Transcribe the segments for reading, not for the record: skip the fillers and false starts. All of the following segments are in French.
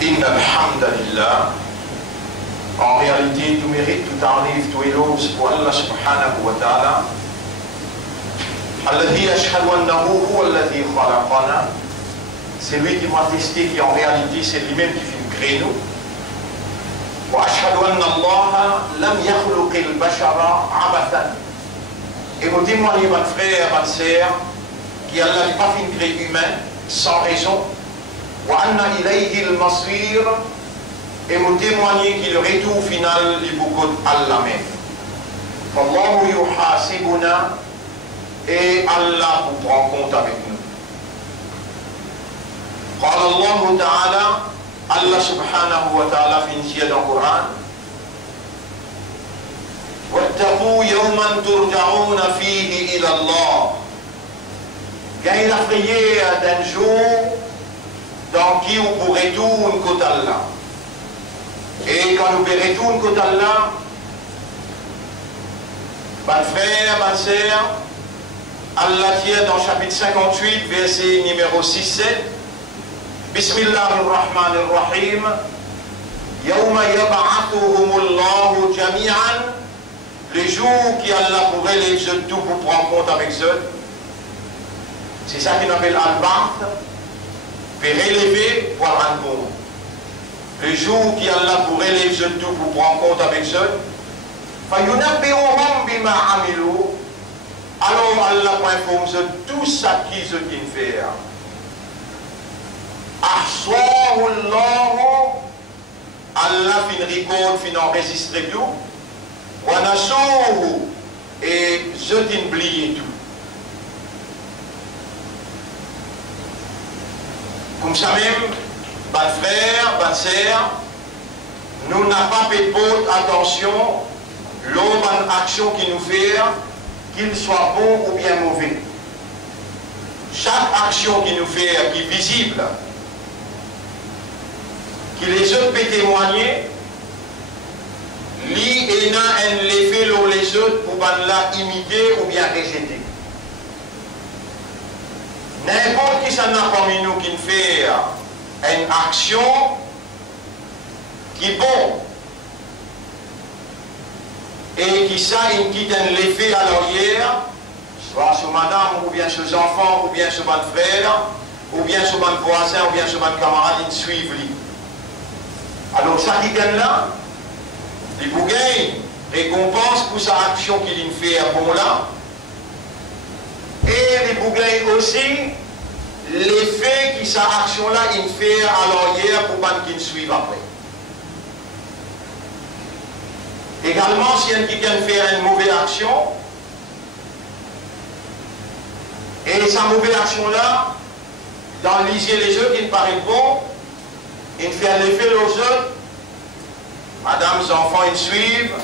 Inna alhamdulillah. En réalité, tout mérite, tout arrive, tout éloge pour Allah subhanahu wa ta'ala. Alladhi ashhadu annahu huwa alladhi khalaqana. C'est lui qui m'a attesté qu'en réalité, c'est lui-même qui fait créer nous. Wa ashhadu anna Allah lam yakhluqil bashara abathan. Et vous témoignez, votre frère, votre sœur, qu'Allah n'a pas fait une créer humain sans raison. Wa anna ilayhi al-masir. Et vous témoignez que le retour final est beaucoup d'Allah même. Wallahu yuhasibuna. Et Allah vous prend compte avec nous. قال الله تعالى الله سبحانه وتعالى في نسيان القرآن واتقوا يوما ترجعون فيه إلى الله. Quand il a prié d'un jour dans qui vous pourrez retourner côté Allah. Et quand vous pourrez retourner côté Allah, mon frère, ma sœur, Allah dit dans chapitre 58, verset numéro 6-7, Bismillahirrahmanirrahim, Yawma yab'athuhumullahu jami'an, le jour qui Allah pourrait les tout pour prendre compte avec eux. C'est ça qu'on appelle al-Ba'th, puis relever pour rendre compte. Le jour qui Allah pourrait les tout pour prendre compte avec eux. فَيُنَبِّئُهُمْ بِمَا عَمِلُوا. Alors Allah informe tout ça qu'ils ont fait. Ahsahu Allah, Allah fin record, fin enregistré tout. Wa nasuhu, et je t'oublie tout. Comme ça même, bon frère, bonne sœur, nous n'avons pas fait attention l'homme action qui nous fait, qu'il soit bon ou bien mauvais. Chaque action qui nous fait, qui est visible, qui les autres peuvent témoigner, lui et un l'effet les autres pour la imiter ou bien rejeter. N'importe qui s'en a parmi nous qui fait une action qui est bonne et qui ça qui donne l'effet à l'arrière, soit sur madame ou bien sur les enfants ou bien sur mon frère ou bien sur mon voisin ou bien sur mon camarade, ils suivent lui. Alors ça qui gagne là, il vous gagne récompense pour sa action qu'il fait à bon là. Et il vous gagne aussi l'effet que sa action là il fait à l'arrière pour pas qu'il suive après. Également, si quelqu'un fait une mauvaise action, et sa mauvaise action là, dans l'isier les autres, il paraît bon, il fait un effet aux autres, madame, les enfants, ils suivent,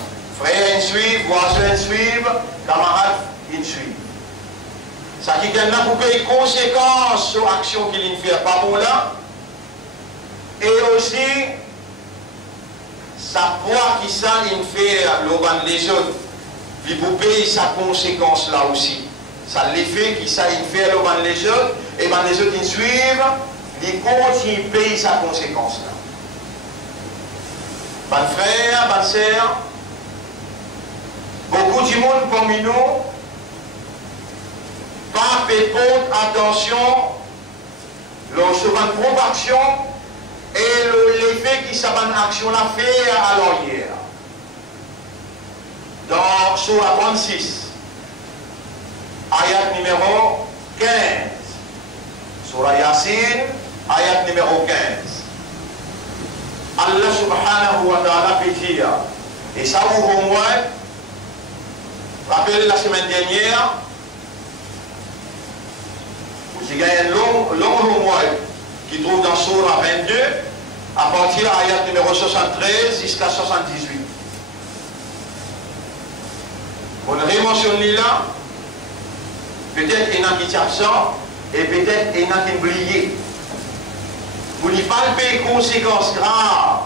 frères, ils suivent, voisins, ils suivent, camarades, ils suivent. Ça qui gagne là pour payer conséquences sur l'action qu'il fait pas bon là, et aussi, sa poids qui ça, il fait les autres, il vous paye sa conséquence là aussi. Ça l'effet qui ça, il fait les autres, et ben les autres ils suivent, ils continuent à payer sa conséquence là. Bon frère, bonne sœur, beaucoup du monde parmi nous, pas fait attention lorsque une provocation et l'effet qui sa bonne action l'a fait à l'arrière. Dans Surah 36, ayat numéro 15. Surah Yasin, ayat numéro 15. Allah subhanahu wa ta'ala fait dire, et ça vous au moins, rappelez la semaine dernière, vous avez un long mois qui trouve dans Surah 22, à partir de l'ayat numéro 73 jusqu'à 78. On rementionne là, peut-être il y en a qui sont absents, et peut-être il y en a qui ont oublié. Vous n'y parlez pas des conséquences graves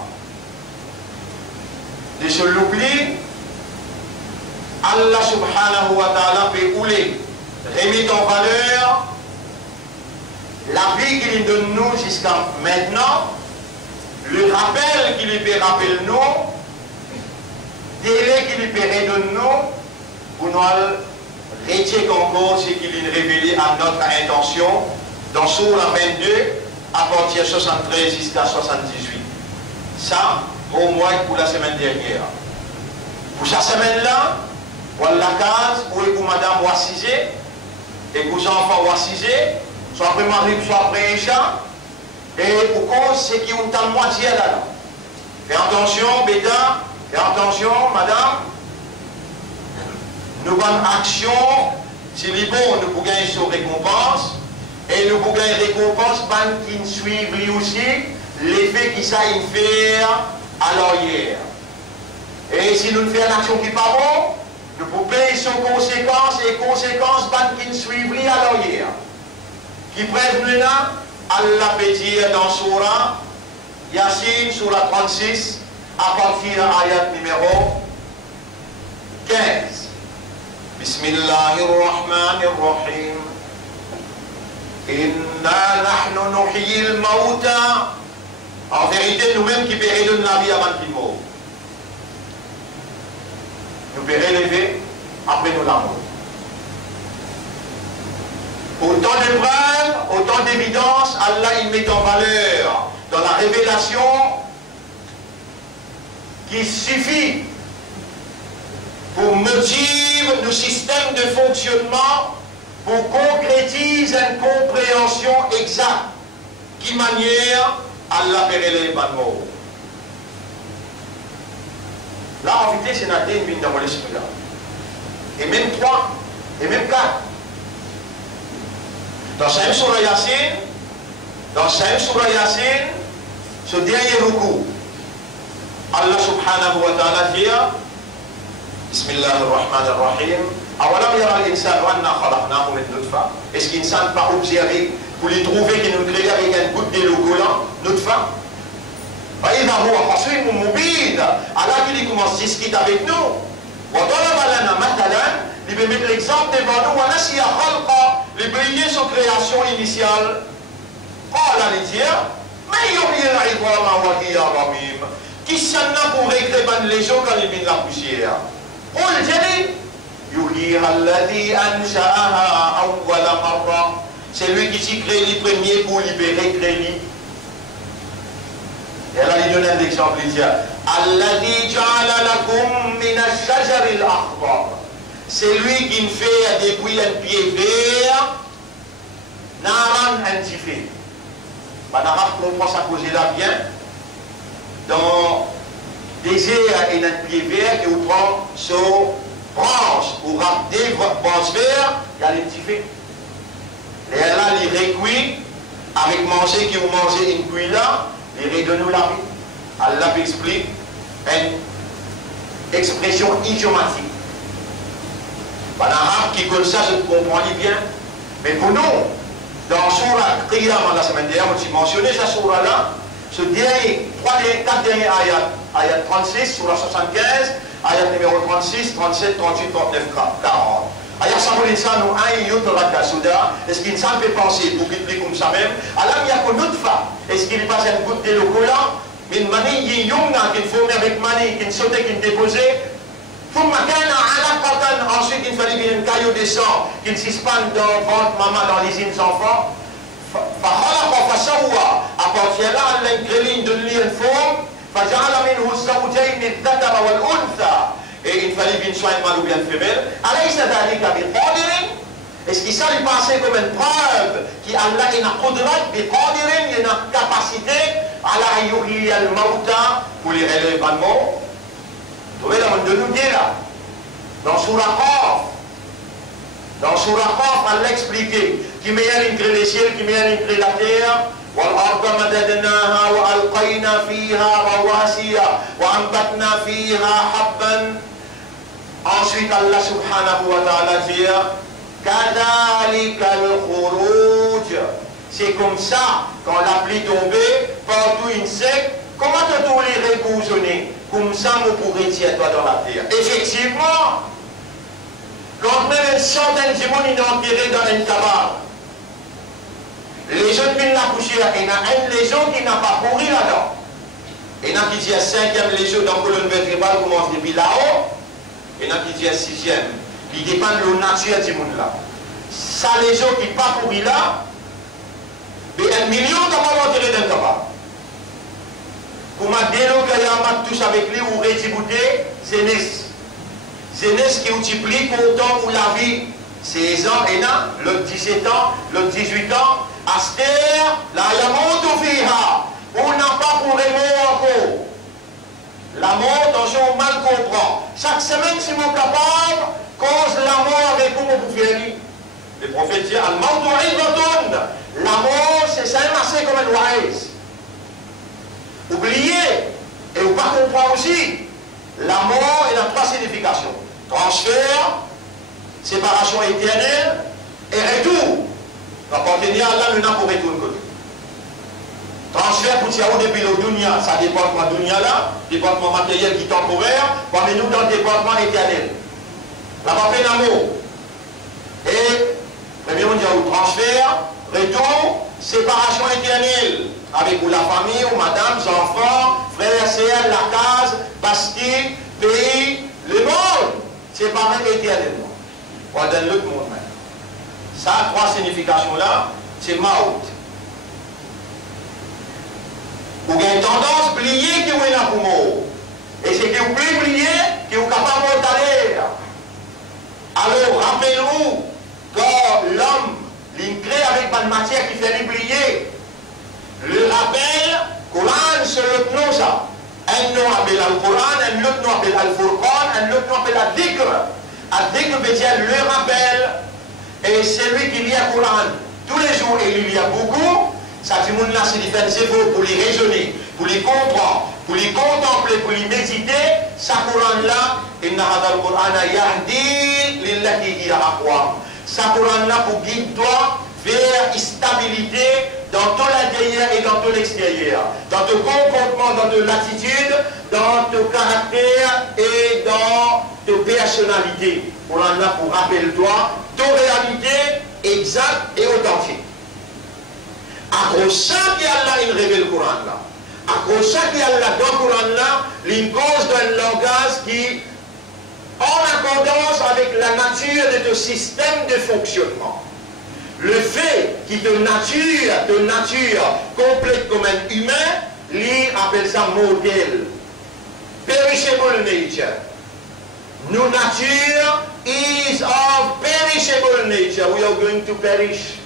de ce l'oubli. Allah subhanahu wa ta'ala peut ouler, remettre en valeur la vie qu'il donne nous jusqu'à maintenant, qu'il peut rappeler nous, délai qu'il peut redonner nous, pour nous retirer encore ce qu'il est révélé à notre intention dans Sourate 22 à partir de 73 jusqu'à 78. Ça, au moins pour la semaine dernière. Pour cette semaine-là, pour la case, pour madame ou assisée, et pour les enfants ou assisés, soit après Maghrib, soit après Isha, et pour cause, c'est qui ont tant moitié là. Fais attention, bêta, fais attention, madame. Nous avons action, si les bons, nous pouvons gagner sur récompense, et nous pouvons gagner récompense, qui nous suivent lui aussi, l'effet qui ça fait à l'arrière. Et si nous faisons une action qui n'est pas bonne, nous pouvons payer sur conséquences, et conséquences, qui nous suivent lui à l'arrière. Qui prévenent là, Allah peut dire dans Surah Yasin, Surah 36, à partir de l'ayat numéro 15. Bismillahirrahmanirrahim. Inna nahnu nuhyil mauta. En vérité, nous-mêmes qui péridons la vie avant qu'il meure. Nous pouvons relever après nous la mort. Autant de preuves, autant d'évidence, Allah il met en valeur dans la révélation qui suffit pour motiver nos systèmes de fonctionnement, pour concrétiser une compréhension exacte qui manière Allah péréler pas de mort. Là, en vérité, c'est une ligne dans mon esprit là. Et même 3, et même 4. Dans 5 Surah Yasin, ce dernier recours, Allah subhanahu wa ta'ala dit Bismillahirrahmanirrahim. Awalam yara al-insan wa anna khalaqnahu min nutfa. Est-ce qu'il n'a pas observé pour lui trouver qu'il nous crée avec une goutte de l'eau collant, nutfa? فإذا هو خصيم مبين. Allah qui commence à discuter avec nous. وضرب لنا مثلا, il veut mettre l'exemple devant nous. ونسي خلقه, il veut lier son création initiale. قال لديه من يحيي العظام وهي رميم. Qui s'en a pour récréer les os quand il vient de la poussière? قل جدي يحييها الذي أنشأها أول مرة. C'est lui qui s'y crée les premiers pour libérer créer. Et là, il donne un exemple, il dit Alladhi ja'ala lakum min ash-shajari al-akhdar. C'est lui qui me fait depuis un pied vert, naran antifé. En arabe, on comprend ça causer là bien. Dans désert et un pied vert, qui vous prend sur branche, ou des branches vertes, il y a l'antifé. Et là, il récuit, avec manger qui vous mangez une cuillère là, il redonne la vie. Allah explique une expression idiomatique. En arabe, qui comme ça, je comprends bien. Mais pour nous, dans Surah Qiyam, la semaine dernière, on a mentionné cette Surah-là, ce dernier, 4 derniers ayats, ayat 36, Surah 75, ayat numéro 36, 37, 38, 39, 40. Ayat Samoul Insan ou un yutrak Souda, est-ce qu'il ne peut penser, pour qu'il prie comme ça même, Allah il y a qu'une autre femme, est-ce qu'il passe une goutte de l'eau collant, une manie qui yunga, qui formait avec manie, qui sautait, qui déposait, pour makana ala qatan, ensuite il fallait qu'il y ait une caillou de sang, qui s'expande dans ventre maman, dans les enfants, à partir de là, Allah crée une de une forme, فجعل منه الزوجين الذكر والأنثى. Et il fallait qu'il soit un mâle ou bien une femelle. Est-ce qu'il s'est passé comme une preuve qu'Allah a une qudrat, il a une capacité à la yuhyi al-mauta pour les relever pas de mort? Vous trouvez là, de nous dire là, dans Surah Qaf, Allah expliquait qu'il met un crée les ciels, qu'il met un crée la terre. والأرض مددناها وألقينا فيها رواسي وأنبتنا فيها حبا. Ensuite Allah subhanahu wa ta'ala dit كذلك الخروج. C'est comme ça quand la pluie tombait, partout une sec, comment te tolérer bousonner? Comme ça on pourrait dire toi dans la terre. Effectivement, quand même une centaine de monde est enterré dans une cabane, les jeunes viennent la coucher, il y en a un légion qui n'a pas pourri là-dedans. Il y en a a qui dit 5e légion dans la colonne vertébrale commence depuis là-haut, et il y en a qui dit 6e. Qui dépend de la nature du monde là. Ça, les gens qui ne sont pas pourris là, mais 1 million de moments tirés d'un tabac. Pour ma délocaliser en touche avec lui ou rétributer, c'est Zénès qui multiplie autant où la vie, 16 ans et là, l'autre 17 ans, l'autre 18 ans, Aster, la yamoto fiha, on n'a pas pour les mots encore. La mort, attention, on mal comprend. Chaque semaine, si vous êtes capable, cause la mort avec vous, vous pouvez aller. Le prophète dit, la mort, c'est ça, c'est comme un oise. Oubliez, et vous ne pas comprendre aussi, la mort, elle a 3 significations. Transfert, séparation éternelle et retour. L'appartenir à Allah, nous n'avons pas retour de côté. Transfert pour Tiaou depuis le dunya, ça département dunya là, département matériel qui est temporaire, parmi nous dans le département éternel. La paix d'amour. Et, premier on dit transfert, retour, séparation éternelle. Avec ou la famille, ou madame, enfants, frères, sœurs, la case, Bastille, pays, le monde. Séparé éternellement. On donne l'autre monde même. Ça, 3 significations là, c'est Maout. Vous avez une tendance à plier qui vous est là pour mort. Et c'est que vous pouvez plier qui vous êtes capable d'aller. Alors, rappelez-vous, quand l'homme l'incrée avec une matière qui fait l'oublier, le rappel, Coran, c'est l'autre nom ça. Un nom appelle Al-Coran, un autre nom appelle Al-Furqan, un autre nom appelle Al-Dhikr. Al-Dhikr veut dire le rappel. Et c'est lui qui lit le Coran tous les jours, et il y a beaucoup. Ça dit, mon là, c'est différent, c'est beau pour les raisonner, pour les comprendre, pour les contempler, pour les méditer. Ça, Coran là, inna hadal Coran yahdi lillati hiya aqwam. Ça, Coran là, pour guider toi vers stabilité dans ton intérieur et dans ton extérieur, dans ton comportement, dans ton attitude, dans ton caractère et dans ta personnalité. Coran là, pour rappelle-toi ton réalité exacte et authentique. À cause ça qu'Allah il révèle le Coran là. À cause ça qu'Allah dans le Coran là, il cause d'un langage qui en accordance avec la nature de ton système de fonctionnement. Le fait qu'il te nature complète comme un humain, lui appelle ça modèle. Perishable nature. Nos nature is of perishable nature. We are going to perish.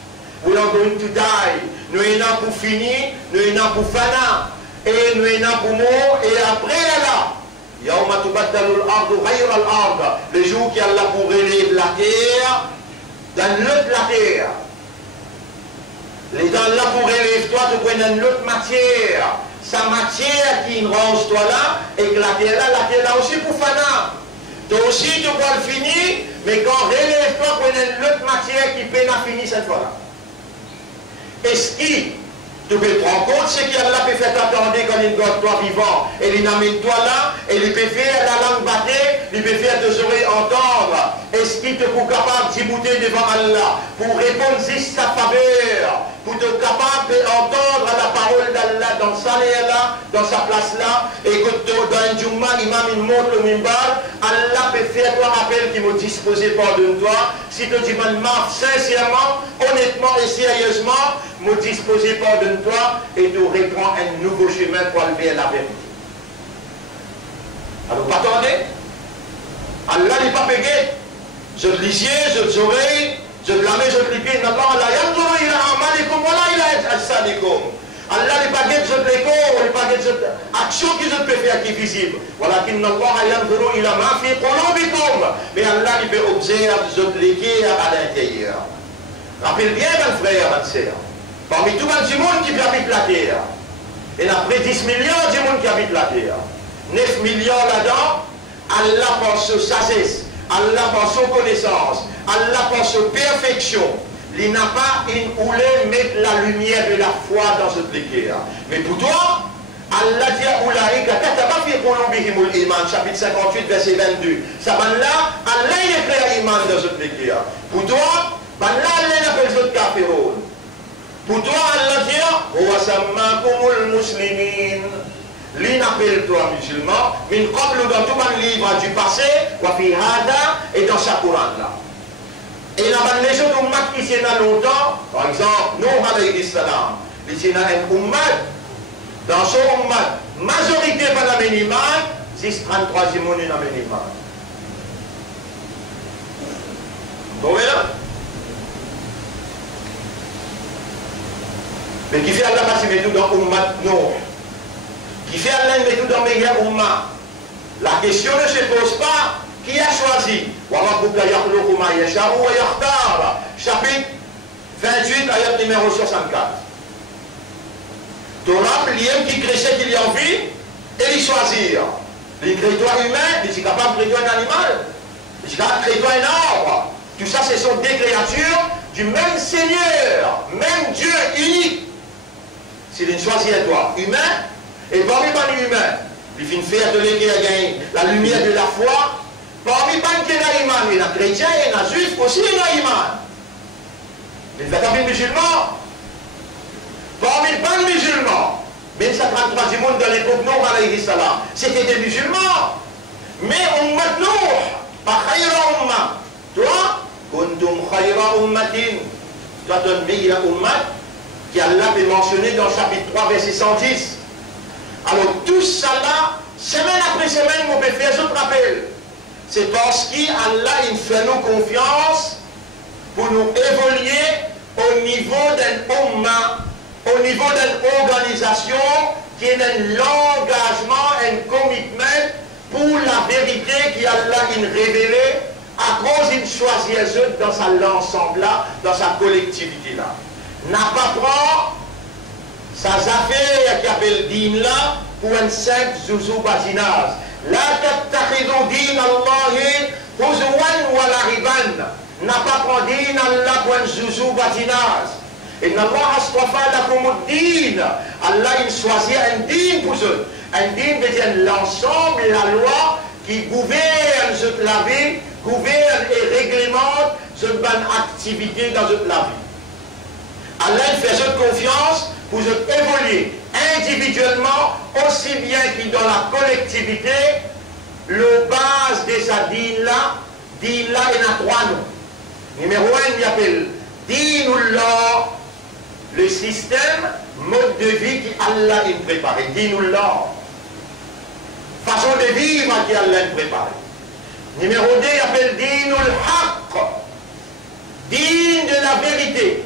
We are going to die. Nous sommes là pour finir, nous sommes là pour fana, et nous sommes là pour mort, et après là, Yawma tubaddalu al-ardu ghayra al-ard, le jour qui Allah pour relever la terre, dans l'autre la terre. Les gens là pour relever toi, tu prends une autre matière. Sa matière qui range toi là, et que la terre là aussi pour fana. Toi aussi tu dois le finir, mais quand relève toi, prends une autre matière qui peine à finir cette fois-là. Est-ce que tu peux prendre compte ce qu'Allah peut faire t'attendre quand il garde toi vivant et il amène toi là et il peut faire la langue battée, il peut faire tes oreilles entendre. Est-ce qu'il te peut capable d'y devant Allah pour répondre juste sa faveur, pour te capable d'entendre la parole d'Allah dans sa là, dans sa place là, et que dans un Jumma, l'imam il monte le mimbar, Allah peut faire toi rappel qui m'a disposé pardonne-toi. Si tu dis sincèrement, honnêtement et sérieusement, me disposer pardonne-toi et tu reprends un nouveau chemin pour aller vers la vérité. Alors, pas attendez. Allah n'est pas payé. Je te lisiez, je te oreilles, je te lamais, je te lipais. Allah n'est pas guette, je te l'écho, il n'est pas guette, action que je peux faire qui est visible. Mais Allah, il peut observer, je te l'équer à l'intérieur. Rappelle bien, mon frère, ma soeur. Parmi tout le monde qui habite la terre, et après 10 millions de monde qui habite la terre, 9 millions là-dedans, Allah pense sur sagesse, Allah pense sur connaissance, Allah pense sur perfection. Il n'a pas voulu mettre la lumière de la foi dans ce truc-là. Mais pour toi, Allah dit chapitre 58, verset 22. Ça va là, Allah il est créé iman dans ce truc-là. Pour toi, Allah appelle les autres kafirun. Pour toi, Allah dit, il n'a rappelle-toi musulman, min qablu dans tout le livre du passé, wa fi hada, et dans sa Coran là. Et dans les autres ummat qui sont longtemps, par exemple, Nuh alayhi salam, ils sont un ummat, dans son ummat, majorité par la minimale, 6-33 monde dans la minimale. Vous voyez là? Mais qui fait Allah passer tout dans ummat Nuh? Qui fait Allah met tout dans meilleur ummat? La question ne se pose pas. Qui a choisi? Chapitre 28, ayat numéro 64. Torah, l'homme qui crée qu'il y a envie, et il choisir. Il crée toi humain, il est capable de créer un animal, il est capable de créer un arbre. Tout ça, ce sont des créatures du même Seigneur, même Dieu unique. S'il choisit toi, humain, et parmi les humains, il finit faire de l'église, la lumière de la foi. Parmi les iman, il y a chrétiens, il y a juifs, aussi il y a iman. Les véritables musulmans, parmi les musulmans, même ça 33 du monde dans l'époque Nuh alayhi salam, c'était des musulmans. Mais ummat Nuh, pas khayra umma. Toi, kuntum khayra ummatin. Toi, tu es une meilleure ummat qui Allah est mentionné dans le chapitre 3, verset 110. Alors, tout ça là, semaine après semaine, mon père, je te rappelle. C'est parce qu'Allah il fait nous confiance pour nous évoluer au niveau d'un umma, au niveau d'une organisation qui est un engagement, un commitment pour la vérité qu'Allah il révélé à cause il choisit les autres dans sa l'ensemble là, dans sa collectivité là. N'a pas prendre sa affaire qui appelle din là pour un simple zouzou batinage. La tattakhidou din Allahi huzwan wa lariban. N'a pas pris din Allah pour un zouzou batinage. Inna Allah astafa lakum ad-din. Allah il choisit un din pour eux. Un din veut dire l'ensemble, la loi qui gouverne toute la vie, gouverne et réglemente cette bonne activité dans toute la vie. Allah il fait cette confiance pour évoluer individuellement, aussi bien que dans la collectivité, le base de sa dîne là, il y a trois noms. Numéro 1, il appelle Dinullah, le système, mode de vie qu'Allah a préparé. Dinullah, façon de vivre qu'Allah a préparé. Numéro 2, il appelle Dinul Haqq, digne de la vérité.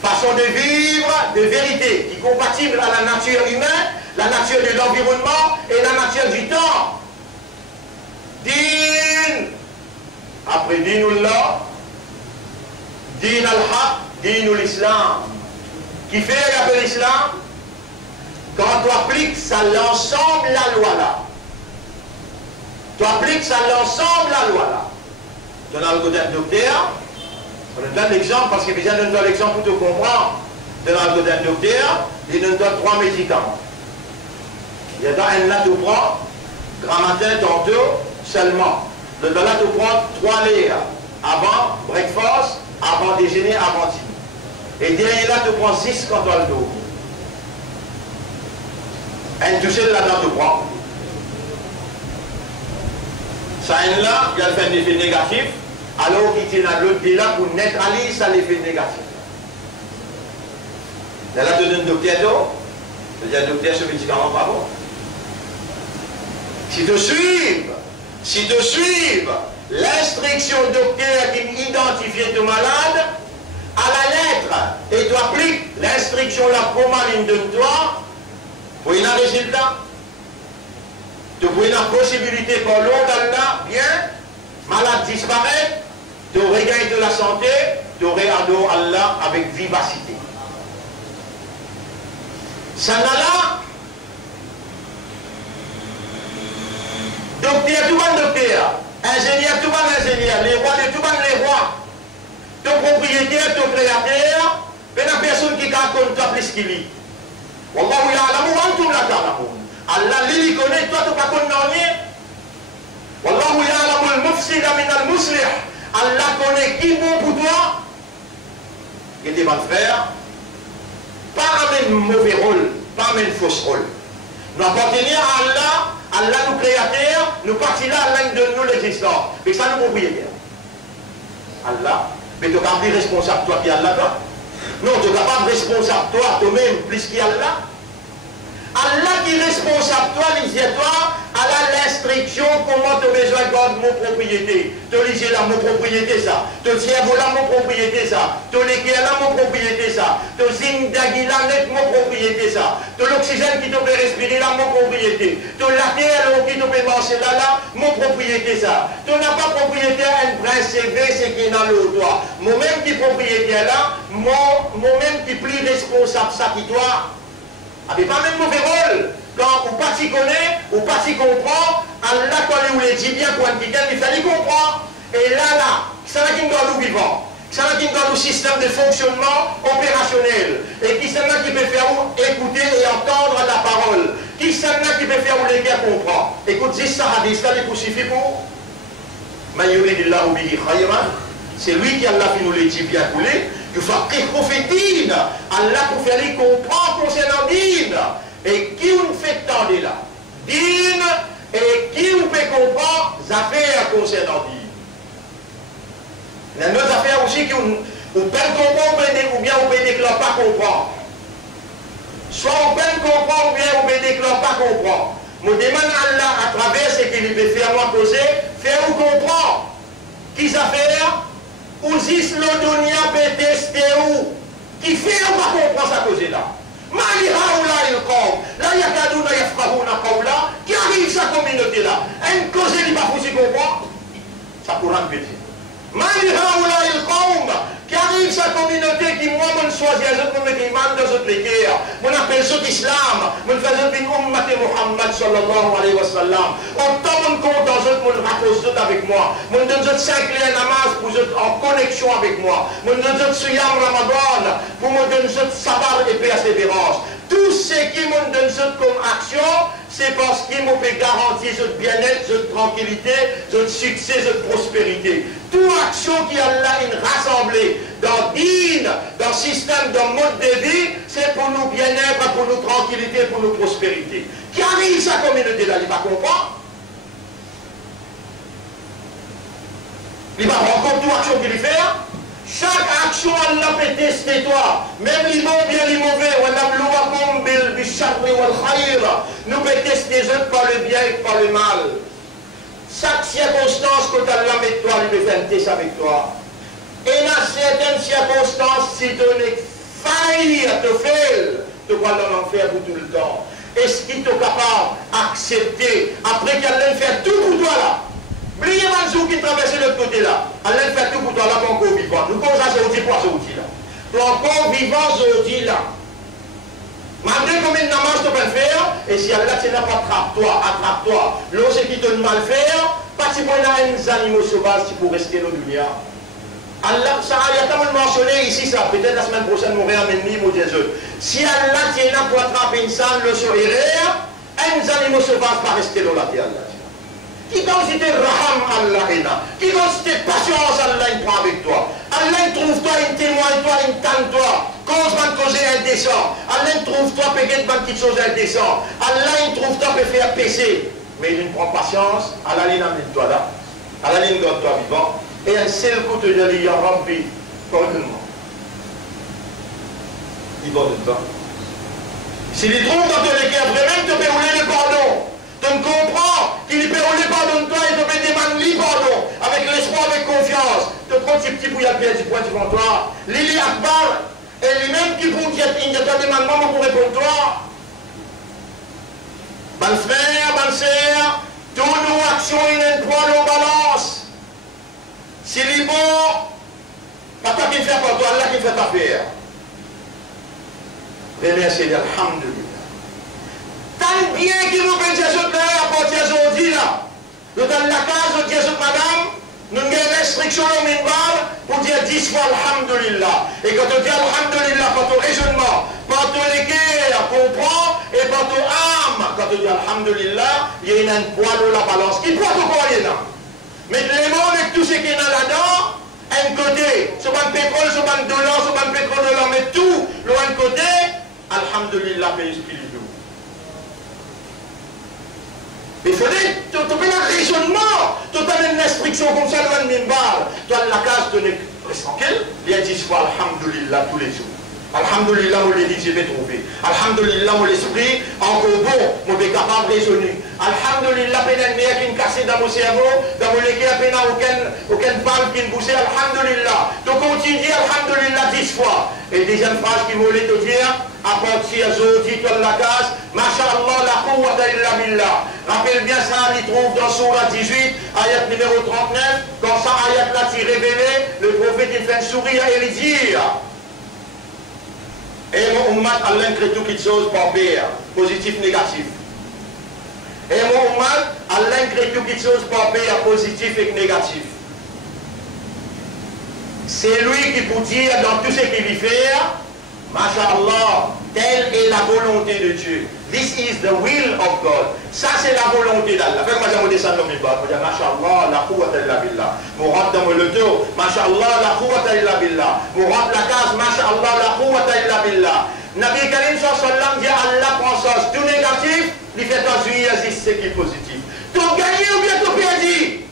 Façon de vivre de vérité, qui est compatible à la nature humaine, la nature de l'environnement et la nature du temps. Din, après Dinullah, Din al-Haq, Dinul Islam. Qui fait appelle l'Islam? Quand tu appliques ça l'ensemble la loi là. Tu appliques ça l'ensemble la loi là. Tu as le côté docteur. On donne l'exemple parce qu'il vient de nous donner l'exemple pour te comprendre. Dans le côté docteur, il nous donne 3 médicaments. Il y a dans un là tu prends, grand matin, tantôt, seulement. Le là tu prends 3 laits avant breakfast, avant déjeuner, avant dîner. Et derrière là tu prends 6 quand tu as le dos. Un touché là-dedans tu prends. Ça là, il y a fait un effet négatif. Alors qu'il tient à l'autre là pour neutraliser ça l'effet négatif. Là, tu donnes un docteur, tu dis un docteur ce médicament pas bon. Si tu suives l'instruction docteur qui identifie ton malade à la lettre et tu appliques l'instruction la commande de toi, pour un résultat, tu as une possibilité pour l'autre là, bien, malade disparaît. Tu aurais gagné de la santé, tu aurais adoré Allah avec vivacité. Ça n'a là, docteur, tout le monde docteur, ingénieur, tout le monde ingénieur, les rois de tout le monde les rois, ton propriétaire, ton créateur, mais la personne qui raconte toi plus qu'il lit. Wallahu ya'lamu wa antum la ta'lamun. Allah lui connaît, toi tu ne pas connais. Wallahu ya'lamu al-mufsida min al-muslih. Allah connaît qui est bon pour toi, qui était mal faire, pas un mauvais rôle, pas un faux rôle. Nous appartenons à Allah, Allah nous créateur, nous partis là, Allah nous donne nous l'existence. Mais ça nous propriétaire. Allah, mais tu es capable responsable toi qui est Allah toi? Non, tu es capable responsable toi-même plus qu'Allah. Allah qui est responsable toi, toi, Allah l'instruction comment tu as besoin de garder mon propriété. Tu lisez là mon propriété ça. Tu cerveau là mon propriété ça. Tu l'équerre là mon propriété ça. Tu signe d'Aguila net mon propriété ça. Tu l'oxygène qui te fait respirer là mon propriété. Tu la terre qui te fait marcher là mon propriété ça. Tu n'as pas propriété à un prince CV c'est qui est dans le toi. Moi-même qui propriétaire là, moi-même qui plus responsable ça qui toi. Avec pas même mauvais rôle. Quand on pas s'y connaît, ou pas s'y comprend, Allah quand il les dit bien pour un petit il fallait comprendre. Et là, c'est là qui nous donne nous vivant. C'est là qui nous donne le système de fonctionnement opérationnel. Et qui c'est là qui peut faire écouter et entendre la parole. Qui c'est là qui peut faire les gars comprendre. Écoute, ça hadith, ça les suffit pour. C'est lui qui Allah qui nous les dit bien coulé. Il faut qu'il Allah pour faire les comprendre concernant Dine. Et qui nous fait tendre là? Dine et qui nous fait comprendre les affaires concernant Dine. Il y a d'autres affaires aussi qui nous peut comprendre ou bien on peut déclarer pas comprendre. Soit on peut comprendre ou bien on peut déclarer pas comprendre. Je demande à Allah à travers ce qu'il peut faire moi causer, faire ou comprendre. Qui affaires? Ou si l'odonia peut tester où? Qui fait on va comprendre sa cause là. Là, il y a Kadouna, il y a Frahouna, Kaoula, qui arrive sa communauté là. Un cause il va vous y comprendre. Ça pourra me péter. Qui arrive sa communauté qui moi me choisit les autres me demande dans autres guerres. On appelle ça l'islam. On fait ça une ummat Muhammad sallallahu alayhi wa sallam. Autant on compte dans autres, on rapproche d'autres avec moi. On donne d'autres 5 liens namaz pour être en connexion avec moi. On donne d'autres suyam ramadan pour me donner d'autres sabbat et persévérance. Tout ce qui me donne comme action, c'est parce qu'il m'a fait garantir votre bien-être, votre tranquillité, votre succès, votre prospérité. Toute action qui a là une rassemblée dans Dine, dans le système, dans le mode de vie, c'est pour nous bien-être, pour nous tranquillité, pour nous prospérité. Qui arrive sa communauté là, il va comprendre. Il va rencontrer toute action qu'il fait. Chaque action, Allah peut tester toi. Même les bons, bien les mauvais. Nous pouvons tester les autres par le bien et par le mal. Chaque circonstance que Allah met toi, il peut faire un test avec toi. Et dans certaines circonstances, si tu n'es failli à te faire, tu vas dans l'enfer pour tout le temps. Est-ce qu'il est capable d'accepter, après qu'Allah fait tout pour toi là? Oubliez Mansour qui traverse de l'autre côté là. Allah fait tout pour toi là, encore vivant. Nous pensons à ce outil pour ce outil là. Tu es encore vivant ce outil là. Malgré combien de namaz tu peux faire, et si Allah tu n'as pas attrape-toi. L'autre qui te mal faire, pas si on a des animaux sauvages qui pour rester dans le dunya. Allah, ça il y a tellement mentionné ici ça, peut-être la semaine prochaine, on va amener mon Dieu. Si Allah tient là pour attraper une salle, le sourire, un animaux sauvages pas rester dans la terre. Qui considère Raham Allah, qui considère patience Allah il prend avec toi. Allah il trouve toi, il témoigne toi, il tente toi. Cause va te causer indécent. Allah il trouve toi, peut-être une petite chose indécent. Allah il trouve toi, peut faire pécher. Mais il prend patience, Allah il amène toi là. Allah il garde toi vivant. Et un seul coup de dire, ya Rabbi, pardonne-moi. Il pardonne toi. S'il trouve dans ton équerre, vraiment te peut rouler le pardon. Tu me comprends qu'il peut rouler pardon de toi et te peut demander pardon. Avec l'espoir, avec confiance. Tu prends tes petits bouillons bien, tu prends devant toi. Lili Akbar, et lui-même qui pour dire, il y a des demandements pour répondre toi. Bon frère, bonne sœur, toutes nos actions, il y a un poids en balance. Si les bons, pas toi qui fait pour toi, Allah qui fait ta affaire. Remerciez Alhamdulillah. Tant bien qu'il nous fait Jésus là, à partir d'aujourd'hui là. Nous dans la case de Jésus madame, nous avons une restriction au minbar pour dire 10 fois Alhamdulillah. Et quand on dit Alhamdulillah, par ton raisonnement, par ton équerre, comprend, et par ton âme, quand on dit Alhamdulillah, il y a un poids dans la balance. Qui poids encore il y a là? Mais les mots avec tout ce qui est là-dedans, un côté, sur un pétrole, sur un dollar, sur un pétrole, mais tout, l'autre côté, Alhamdulillah, pays spirituel. Il faut dire, tu as un raisonnement, tu as une instruction comme ça, tu as une barre. Tu as la case, tu es tranquille, il y a 10 fois Alhamdulillah tous les jours. Alhamdulillah, mon l'église, je vais trouver. Alhamdulillah, mon l'esprit, encore bon, mon est capable de raisonner. Alhamdulillah, peine qui est cassé dans mon cerveau, dans mon équipe, peine aucune balle qui me pousse. Alhamdulillah. Donc, continue, Alhamdulillah 10 fois. Et deuxième phrase qui voulait te dire, à partir d'aujourd'hui, tu as la case, Masha'Allah, la quwwata illa billah. Rappelle bien ça, il trouve dans Surah 18, ayat numéro 39, quand ça, ayat là, s'est révélé, le prophète, il fait un sourire et il dit, et mon ummat, Allah crée tout quelque chose par paix, positif, négatif. Et mon ummat, Allah crée tout quelque chose par paix, positif et négatif. C'est lui qui peut dire dans tout ce qu'il fait, Masha'Allah, telle est la volonté de Dieu. This is the will of God. Ça, c'est la volonté d'Allah. Faites-moi dire, descendre dans mes bas. Je dis, Masha'Allah, la quwwata illa billah. Je rentre dans le dos. Masha'Allah, la quwwata illa billah. Je rentre la case. Masha'Allah, la quwwata illa billah. Nabi Karim sallam dit, Allah prend ça. Tout négatif, il fait un juillet, c'est qui est positif. Tout gagné ou bien tout perdu.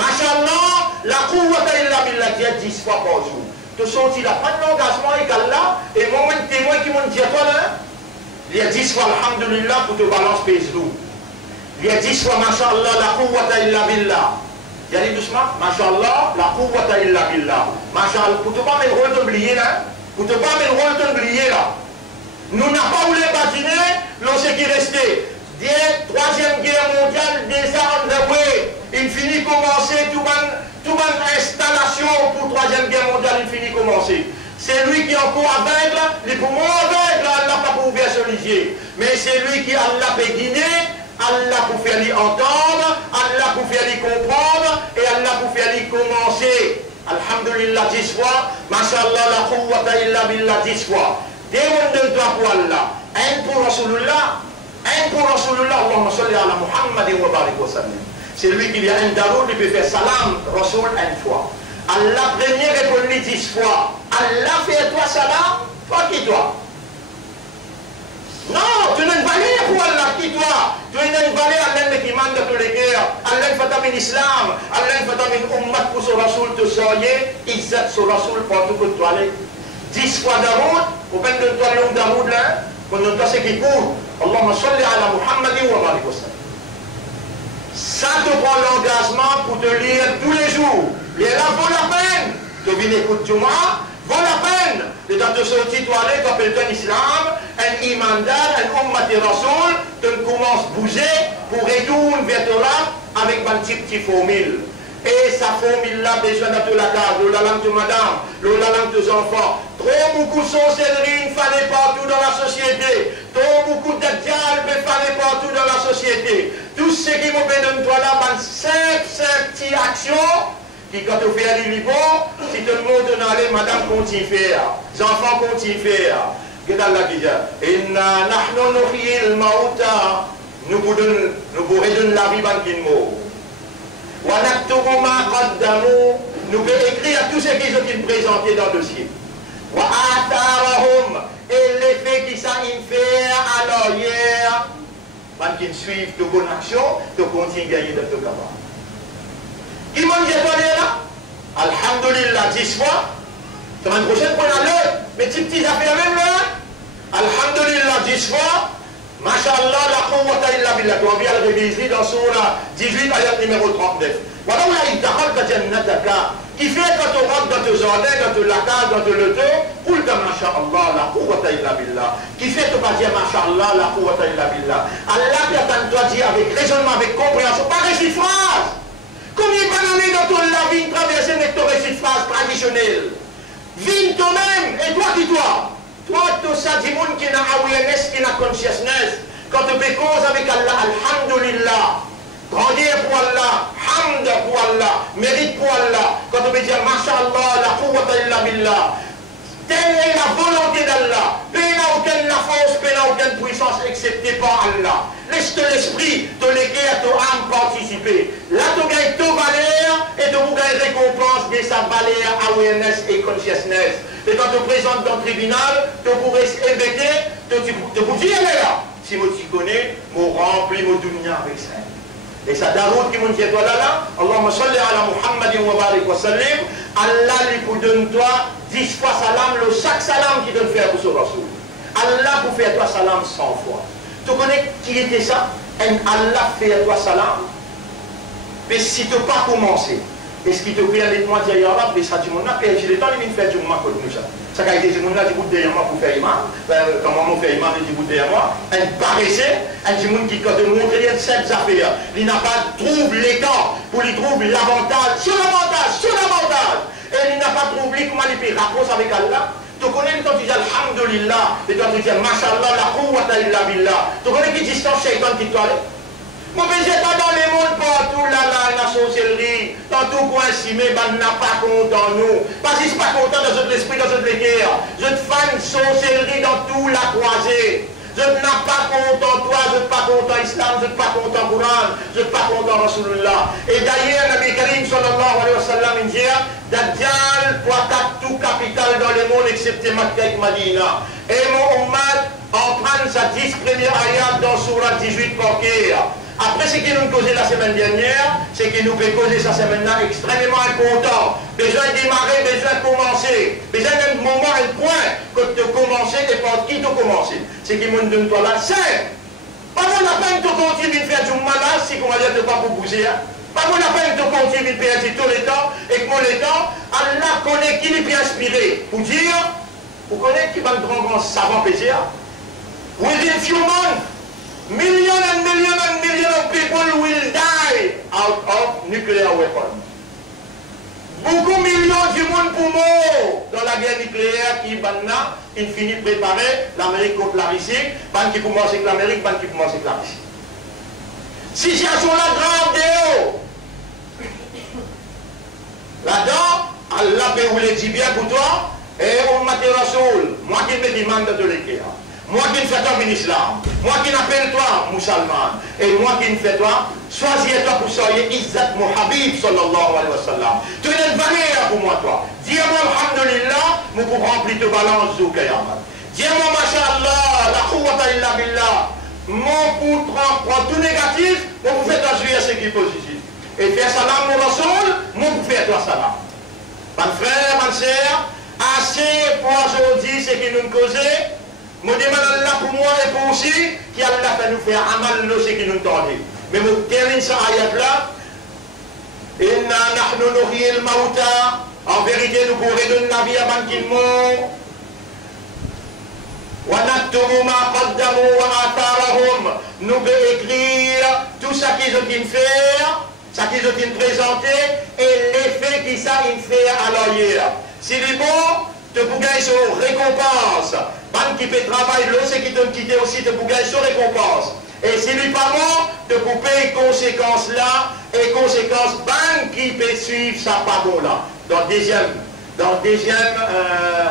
Masha'Allah, la quwwata illa billah, dit 10 fois par jour. Tu sortis là, pas d'engagement avec Allah, et moi, témoin qui m'ont dit, toi là, il y a 10 fois, alhamdulillah, pour te balance pèse lourd. Il y a 10 fois, masha'Allah, la quwwata illa billah. Il y a dit doucement, masha'Allah, la quwwata illa billah. Masha'Allah, pour te pas mettre le rôle d'oublier là, pour te pas mettre le rôle d'oublier là. Nous n'avons pas voulu bâtiner, l'on sait qui restait. Troisième guerre mondiale, déjà on the way. Il finit commencer, tout une installation pour troisième guerre mondiale, il finit commencer. C'est lui qui est encore aveugle, les poumons aveugles, Allah pas pour ouvrir son lisier. Mais c'est lui qui Allah peut guider, Allah pour faire lui entendre, Allah pour faire lui comprendre, et Allah pour faire lui commencer. Alhamdulillah 10 fois, Masha'Allah la quwwata illa billah 10 fois. Démon de toi pour Allah, un pour Rasulullah, Allahumma salli ala Muhammad wa barik wa sallim. C'est lui qui vient un daroud, il peut faire salam, Rasul une fois. Allah premier répond 10 fois. Allah fait toi salam, toi qui toi. Non, tu n'as une valeur pour Allah qui toi. Tu n'as une valeur Allah qui mande tous les guerres. Allah fait un islam. Allah fait un ummat pour son Rasul te soyez. Izzat son Rasul partout que tu allais. 10 fois daroud, au peine de toi l'homme daroud là, qu'on ne doit ce qui court. Allahumma salli ala Muhammadin wa barik wa sallam. Ça te prend l'engagement pour te lire tous les jours. Et là, vaut la peine de venir écouter Juma, vaut la peine de te sortir, tu aller, tu appelles ton islam, un imandal, un ummati rasoul, tu commences à bouger pour retourner vers Torah avec une petite formule. Et sa formule-là, besoin de la case, la langue de madame, la langue des enfants. Trop beaucoup de sorcellerie, il fallait partout dans la société. Trop beaucoup de diable, il fallait partout dans la société. Tout ce qui me donne toi là, 5 petites actions, qui quand tu fais les livres, si tout le monde donne aller, madame continue faire, les enfants continuent faire. Qu'est-ce que dit? Inna nahnu nuhyil mauta, nous vous redonnons la vie dans le mot. Nous pouvons écrire tout ce qu'ils ont présenté dans le dossier. Et l'effet qui ça fait à l'arrière, quand ils suivent de bonnes actions, de continuer à gagner de tout là-bas. Qui m'a dit là? Alhamdulillah, 10 fois. Semaine prochaine, pour aller, mes petites affaires même là. Alhamdulillah, 10 fois. Masha'Allah, la quwwata illa billah. Tu vas bien le réviser dans Surah 18, ayat numéro 39. Voilà où il t'appelle ta jannataka. Qui fait quand tu rentres dans tes jardins, dans tes lacages, dans tes luteux, pour le Masha'Allah, la quwwata illa billah. Qui fait que tu vas dire Masha'Allah, la quwwata illa billah. Allah qui attend toi dire avec raisonnement, avec compréhension, pas récit de phrase. Combien d'années dans ton la vie traverser avec ton récit de phrase traditionnel? Vigne toi-même, et toi qui toi? Toi, tout ça, du monde qui n'a awareness, qui n'a consciousness. Quand tu fais cause avec Allah, alhamdulillah. Grandir pour Allah, hamd pour Allah, mérite pour Allah. Quand tu peux dire, masha'Allah, la quwwata illa billah. Telle est la volonté d'Allah. Paix n'a aucune la force, paix n'a aucune puissance, excepté par Allah. Laisse l'esprit, te léguer à ton âme participer. Là, tu gagnes ton valeur et tu gagnes récompense de sa valeur, awareness et consciousness. Et quand tu présentes dans le tribunal, tu pourrais éviter, tu pourrais dire, elle est là. si moi t'y connais, moi remplis mon dunya avec ça. Et ça Daoud qui m'a dit toi là, Allahumma salli ala Muhammadin wa barik wa sallim, Allah lui pour donner toi 10 fois salam, le chaque salam qui donne faire pour ce Rasoul. Allah pour faire toi salam 100 fois. Tu connais qui était ça? Allah fait toi salam. Mais si tu n'as pas commencé, est-ce qu'il te prie avec moi, dire Allah, mais ça, tu m'en as fait, j'ai le temps de faire du moment comme ça. Ça a été, du monde là, du bout derrière moi pour faire imam, comment on fait imam, du bout derrière moi, un paraissait, un du monde qui, quand de montrer cette affaire, il n'a pas trouvé les temps pour lui trouver l'avantage, sur l'avantage, et il n'a pas trouvé comment il peut rapprocher avec Allah. Tu connais quand tu dis Alhamdulillah, et quand tu dis Mashallah, la quwwata illa billah, tu connais qui distance shaitan qui toi? Mon baiser pas dans les mondes partout, là, la sorcellerie, dans tout coin si mais ben n'a pas content nous. Parce qu'ils ne sont pas contents dans notre esprit, dans notre guerre. Je te fais une sorcellerie dans tout la croisée. Je n'ai pas content toi, je n'ai pas content Islam, je n'ai pas content Coran, je n'ai pas content Rasulullah. Et d'ailleurs, Nabi Karim sallallahu alayhi wa sallam, il dit, Dajjal doit être tout capital dans le monde excepté Makkah et Madina. Et mon Ummah en prend sa 10 première ayat dans Surah 18 pour après, ce qui nous causait la semaine dernière, c'est qui nous fait causer cette semaine-là extrêmement important. Besoin de démarrer, besoin de commencer. Besoin d'un moment, un point, que tu as commencé et par qui tu as commencé. C'est qui nous donne toi là, c'est. Pas bon la peine de continuer de faire du mal là, si on va dire de ne pas vous bouger. Pas bon la peine de continuer de faire tout le temps, et que mon le temps, Allah connaît qui est inspiré. Pour dire, vous connaissez qui va le grand savant plaisir. Within few months, millions of people will die out of nuclear weapons. Beaucoup millions du monde pour mort dans la guerre nucléaire qui maintenant, il finit de préparer l'Amérique contre la Russie, ban qui commence avec l'Amérique, ban qui commence avec la Russie. Situation là grave de haut. Là-dedans, Allah peut vous le dire bien pour toi, et on m'a dit Rasoul, moi qui me demande de l'équerre. Moi qui ne fais toi en islam, moi qui n'appelle toi musulman, et moi qui ne fais toi, choisis-toi pour soyez Izzat Muhabib sallallahu alayhi wa sallam. Tu es une valeur pour moi toi. Dis-moi alhamdulillah, nous pouvons remplir de balance du Qiyamah. Dis-moi mashallah, la quwwata illa billah, mon pour prendre tout négatif, on vous fait jouer ce qui est positif. Et faire salam mon Rasoul, mon vous faire toi salam. Mon frère, ma soeur, assez pour aujourd'hui ce qui nous causait. Je demande Allah pour moi et pour aussi, qui Allah fait nous faire amal nous ce qui nous tendait. Mais je termine cette ayat-là. Inna nahnu nuhyi al-mauta. En vérité, nous pourrons redonner la vie avant qu'il meure. Wa naktubu ma qaddamu wa atharahum. Nous pouvons écrire tout ce qu'ils ont fait, ce qu'ils ont présenté et l'effet qu'ils ont fait à l'arrière. Si les bons, tu peux gagner sur récompense. Ban qui peut travailler, l'autre c'est qui te quitter aussi, tu peux gagner sur récompense. Et si lui pas bon, tu peux payer conséquences là, et conséquences, ban qui peut suivre ça pas bon là. Dans le deuxième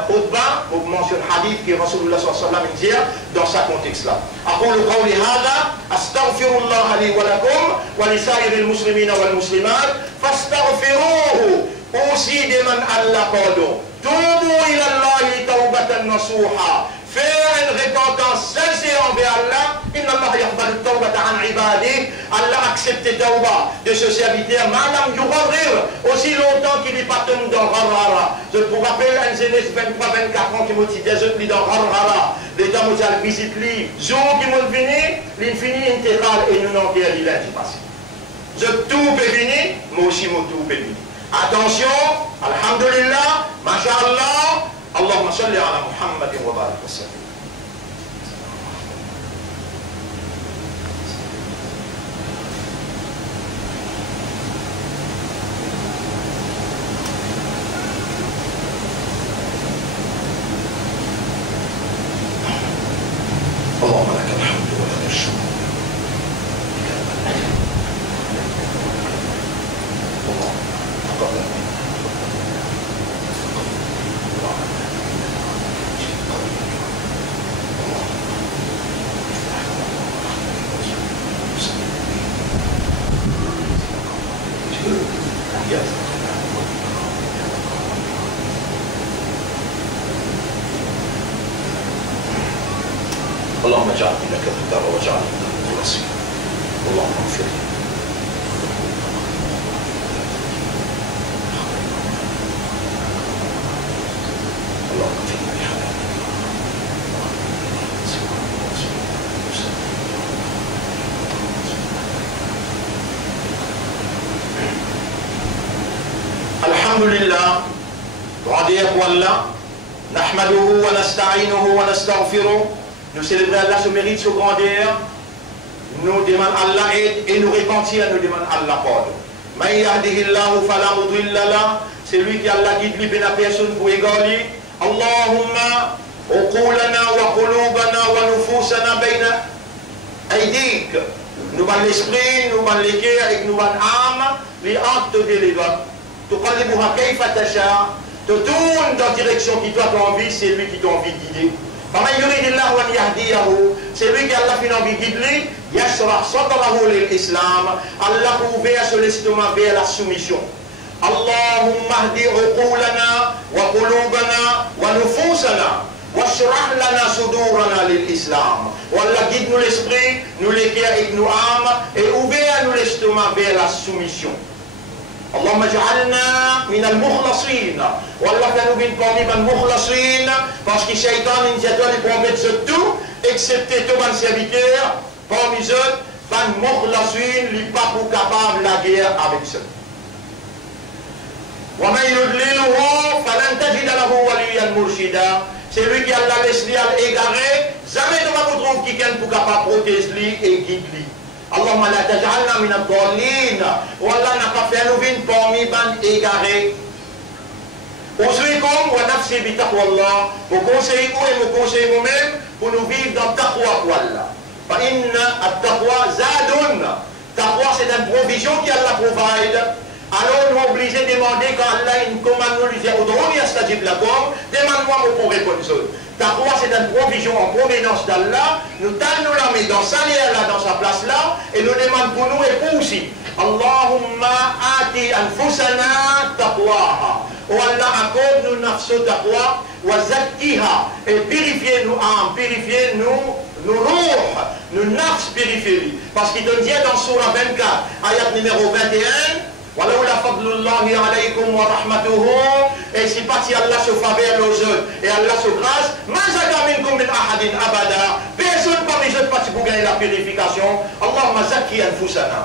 khutbah, on mentionne hadith qui Rasulullah sallallahu alayhi wa sallam dit dans ce contexte-là. أقول قولي هذا أستغفر الله لي ولكم ولسائر المسلمين والمسلمات فاستغفروه aussi demande Allah pardon. Toubou ila Allahi tawbatan nasuha. Faire une repentance sincère envers Allah. Inna Allah yaqbal tawbata an ibadi. Allah accepte tawba de ce serviteur. Madame yughrir aussi longtemps qu'il n'est pas tombé dans Gharara. Je vous rappelle un jeunesse 23-24 ans qui m'a dit des autres dans Gharara. Les dames ont dit à visite lui. Jour qui m'a fini, l'infini intégral et nous n'en guérit lundi passé. Je tout est fini, moi aussi mon tout est fini. Attention, alhamdulillah, masha'Allah, Allahumma salli ala Muhammadin wa barik wa sallam. Allahumma laka alhamdu wa laka al-shukr. نصير اللهم اغفر لي اللهم اغفر لي الحمد لله وعديه والله نحمده ونستعينه ونستغفره. Nous célébrons Allah ce mérite, ce grandeur. Nous demandons Allah aide et nous repentir, nous demandons Allah pardon. Man yahdihillahu fala mudilla lah. C'est lui qui Allah guide lui, la personne pour égaler. Allahumma uqulana wa qulubana wa nufusana bayna aydik. Nous ban l'esprit, nous ban les cœurs et nous ban l'âme, les actes de l'évêque. تقلبها كيف تشاء. Tu tournes dans la direction qui toi t'as envie, c'est lui qui t'a envie de guider. فمن يريد الله أن يهديه, c'est lui qui a envie de guider, يشرح صدره للإسلام. Allah ouvert sur l'estomac vers la soumission. اللهم اهد عقولنا وقلوبنا ونفوسنا واشرح لنا صدورنا للإسلام. Allah guide nous l'esprit, nous les cœurs et nous âmes, et ouvert nous l'estomac vers la soumission. اللهم اجعلنا من المخلصين. والله كانوا بين parmi les مخلصين parce que Shaitan nous a donné pour mettre tout excepté tous les serviteurs parmi eux ban مخلصين li pas pour capable la guerre avec eux. ومن يضلله فلن تجد له وليا مرشدا. C'est lui qui a laissé égaré, jamais ne va vous trouver quelqu'un pour capable protéger lui et guider lui. اللهم لا تجعلنا من الضالين. والله n'a pas fait nous vivre parmi ban égarés. أوصيكم ونفسي بتقوى الله. Vous conseillez vous et vous conseillez vous-même pour nous vivre dans taqwa والله. فإن التقوى زاد. Taqwa c'est une provision qui Allah provide. Alors nous obligés de demander quand Allah nous commande nous dire ud'uni astajib lakum, demande-moi pour répondre. Taqwa c'est une provision en provenance d'Allah. Nous tendons la main dans sa lière là, dans sa place là, et nous demandons pour nous et pour aussi. Allahumma ati anfusana taqwaha. Oh Allah accorde nous nafsu taqwa wa zakkiha, et purifiez nous âmes, purifiez nous ruh, nous nafs purifiez. Parce qu'il te dit dans Surah 24, ayat numéro 21. ولولا فضل الله عليكم ورحمته, et si pas si Allah se faveur aux autres et Allah se grâce, ما زكى منكم من أحد أبدا. Personne parmi les autres pour gagner la purification. اللهم زكي أنفسنا.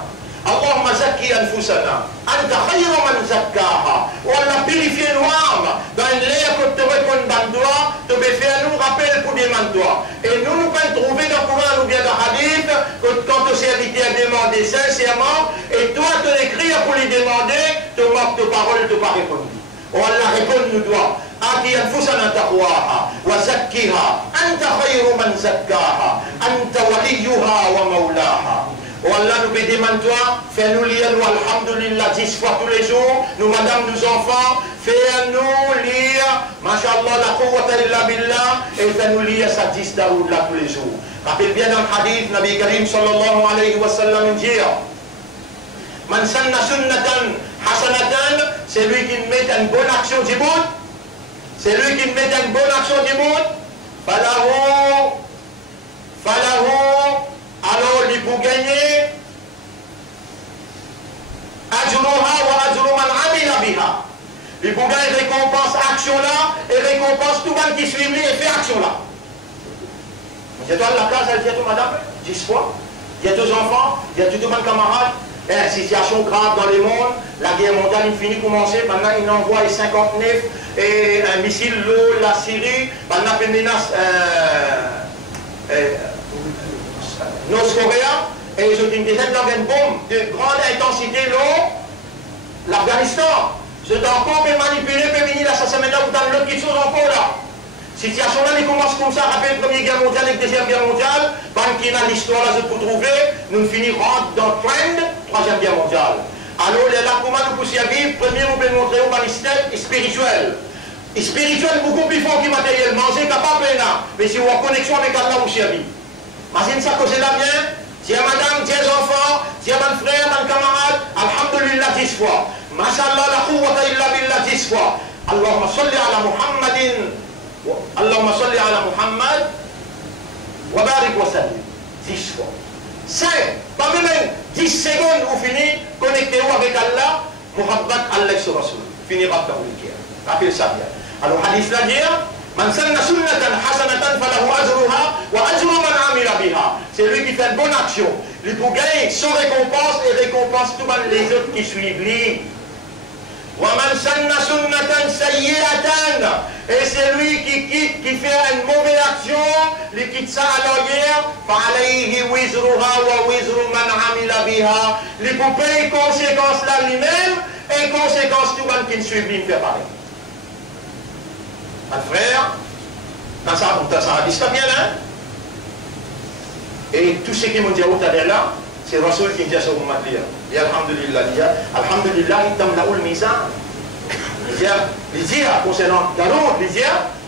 اللهم زكي أنفسنا. أنت خير من زكاها. والله purifier nos âmes. Dans l'air que tu réponds dans toi, tu peux faire nous rappel pour demander toi. Et nous nous pouvons trouver dans le Coran ou bien dans le Hadith que quand le serviteur demande sincèrement et toi tu l'écris pour lui demander, tu manques de paroles, tu n'as pas répondu. والله répond nous doit. آتي أنفسنا تقواها وزكها أنت خير من زكاها أنت وليها ومولاها. Wallah nous demandons toi, fais-nous lire nous alhamdulillah 10 fois tous les jours, nous madame, nous enfants, fais-nous lire, mashallah la quwwata illa billah, et fais-nous lire ça 10 daoud là tous les jours. Rappelle bien dans le hadith, Nabi Karim sallallahu alayhi wa sallam dit, man sanna sunnatan hasanatan, c'est lui qui met une bonne action du bout, c'est lui qui met une bonne action du bout, falahu, alors il faut gagner ajruha wa ajru man amila biha. Il faut gagner récompense action là et récompense tout le monde qui suit lui et fait action là. Il y a toi la case, elle dit à tout madame 10 fois, il y a deux enfants, il y a tout le monde camarade, et une situation grave dans le monde, la guerre mondiale il finit de commencer, maintenant il envoie les 59 et un missile l'eau, la Syrie, maintenant il menace Nord-Coréen, et ils ont une dizaine de bombes de grande intensité l'Afghanistan. C'est encore manipulé, peut venir l'assassinat ou dans l'autre qui chose encore là. Situation là, il commence comme ça, après la Première Guerre mondiale et la Deuxième Guerre mondiale, pendant qu'il y a l'histoire là, vous trouvez, nous finirons dans le trend, Troisième Guerre mondiale. Alors là, comment nous pouvons vivre, premier, on peut montrer au manistère spirituel. Et spirituel, beaucoup plus fort que matériellement, c'est capable là, mais si vous avez en connexion avec Allah, vous servez. Imagine ça que c'est là bien, tiens madame, tiens enfants, tiens mon frère, mon camarade, alhamdulillah 10 fois. Mashallah la quwwata illa billah 10 fois. Allahumma salli ala Muhammadin, Allahumma salli ala Muhammad, wa barik wa sallim 10 fois. 5, pas même 10 secondes ou fini, connectez-vous avec Allah, Muhabbat Allah sur Rasul. Finira par le cœur. Rappelez ça bien. Alors, hadith là dit, Man sanna sunnatan hasanatan falahu ajruha wa ajru man amila biha. C'est lui qui fait une bonne action. Lui pour gagner son récompense et récompense tous les autres qui suivent lui. Wa man sanna sunnatan sayyi'atan. Et c'est lui qui fait une mauvaise action, lui quitte ça à l'arrière, fa alayhi wizruha wa wizru man amila biha. Lui pour payer conséquences là lui-même et conséquences tout le monde qui suivent lui fait pareil. Un frère, dans ça dit ça bien là. Et tout ce qui m'ont dit au là, c'est Rasoul qui me dit à ce moment là. Et Alhamdulillah, il t'a mis le mizan. Il dit, concernant Daroud, il dit,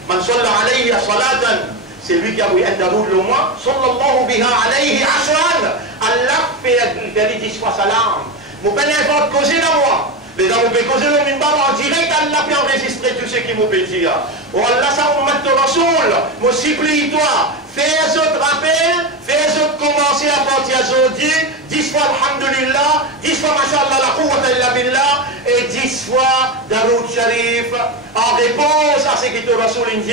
Man salla alayhi salatan, c'est lui qui a eu un Daroud le mois, sallallahu biha alayhi ashran. Allah fait 10 fois salam. Mon père n'est pas causé dans moi. Les gens ont causé le minbar en direct, Allah peut enregistrer tout ce qui m'ont dit. Oh Allah, ça vous met au Rasoul, me supplie-toi, fais un autre rappel, fais un autre commencer à partir d'aujourd'hui, 10 fois Alhamdulillah, 10 fois Masha'Allah la quwwata illa billah, et 10 fois Daroud Sharif, en réponse à ce que le Rasoul dit.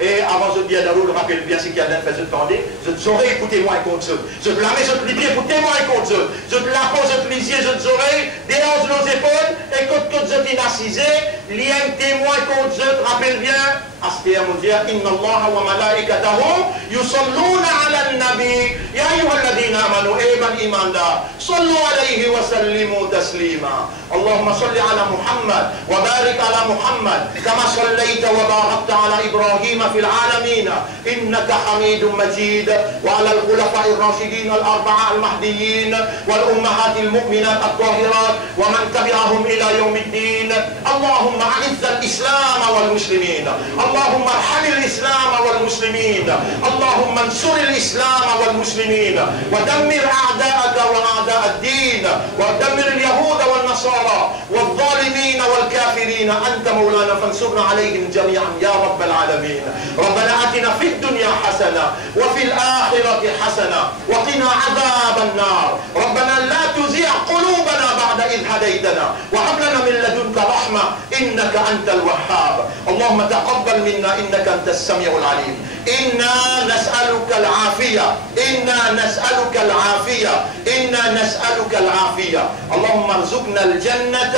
Et avant de dire Daroud, rappelle bien ce qu'il y a d'un fait, je t'en dis, je te saurai, écoutez-moi et compte ce. Je te la mets, je te l'ai dit, écoutez-moi et compte ce. Je te la pose, je te l'ai dit, je te saurai, déhanche nos épaules, et quand je t'ai assisé, lien témoin compte ce, rappelle bien, Asfiya Moudia, Inna Allah wa malaikatahu, yusalluna ala nabi, ya ayyuhalladhina amanu, eban imanda, sallu alayhi wa sallimu taslima. Allahumma salli ala Muhammad, wa barik ala Muhammad, kama sallaita wa barakta ala Ibrahim في العالمين إنك حميد مجيد وعلى الخلفاء الراشدين الأربعة المهديين والأمهات المؤمنات الطاهرات ومن تبعهم إلى يوم الدين اللهم أعز الإسلام والمسلمين اللهم ارحم الإسلام والمسلمين اللهم انصر الإسلام والمسلمين ودمر أعداءك وأعداء الدين ودمر اليهود والنصارى والظالمين والكافرين أنت مولانا فانصرنا عليهم جميعا يا رب العالمين ربنا آتنا في الدنيا حسنة وفي الآخرة حسنة وقنا عذاب النار ربنا لا تزيع قلوبنا بعد إذ هديتنا وهب لنا من لدنك رحمة إنك أنت الوهاب اللهم تقبل منا إنك أنت السميع العليم إنا نسألك العافية إنا نسألك العافية إنا نسألك العافية اللهم ارزقنا الجنة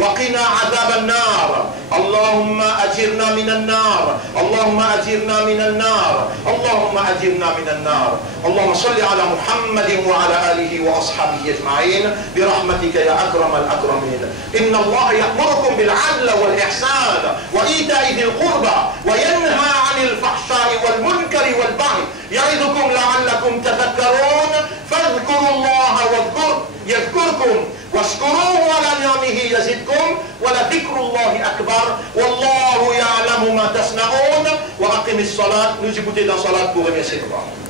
وقنا عذاب النار اللهم أجرنا من النار اللهم أجرنا من النار اللهم أجرنا من النار اللهم صل على محمد وعلى آله وأصحابه أجمعين برحمتك يا أكرم الأكرمين إن الله يأمركم بالعدل والإحسان وإيتاء ذي القربى وينهى عن الفحشاء والمنكر والبغي يعظكم لعلكم تذكرون فاذكروا الله يذكركم واشكروه على نعمه يزدكم ولذكر الله أكبر والله يعلم ما تصنعون وأقم الصلاة. Nous écoutez dans la salat pour remercier Allah.